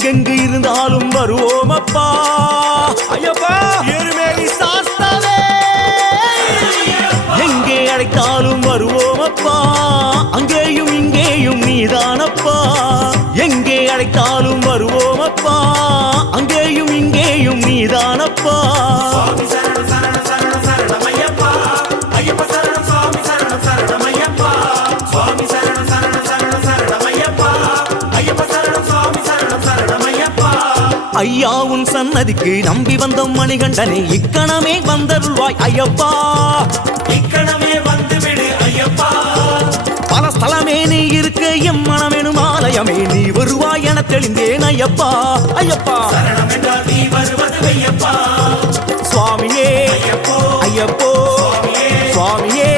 எங்கெங்கு இருந்தாலும் வருவோம் அப்பா ஐயப்பா எருமேலி சாஸ்தாவே எங்கே அழைத்தாலும் வருவோம் அப்பா அங்கேயும் இங்கேயும் நீதானப்பா எங்கே அழைத்தாலும் வருவோம் அப்பா அங்கேயும் இங்கேயும் நீதானப்பா ஐயா உன் சன்னதிக்கு நம்பி வந்த மணிகண்டனே இக்கணமே வந்தருள்வாய் ஐயப்பா இக்கணமே வந்துவிடு ஐயப்பா பல ஸ்தலமே நீ இருக்க எம் மனமெனும் ஆலயமே நீ வருவாய் என தெளிந்தேன் ஐயப்பா ஐயப்பா சரணம் என்றால் நீ வருவது ஐயப்பா சுவாமியே ஐயப்போ ஐயப்போ சுவாமியே சுவாமியே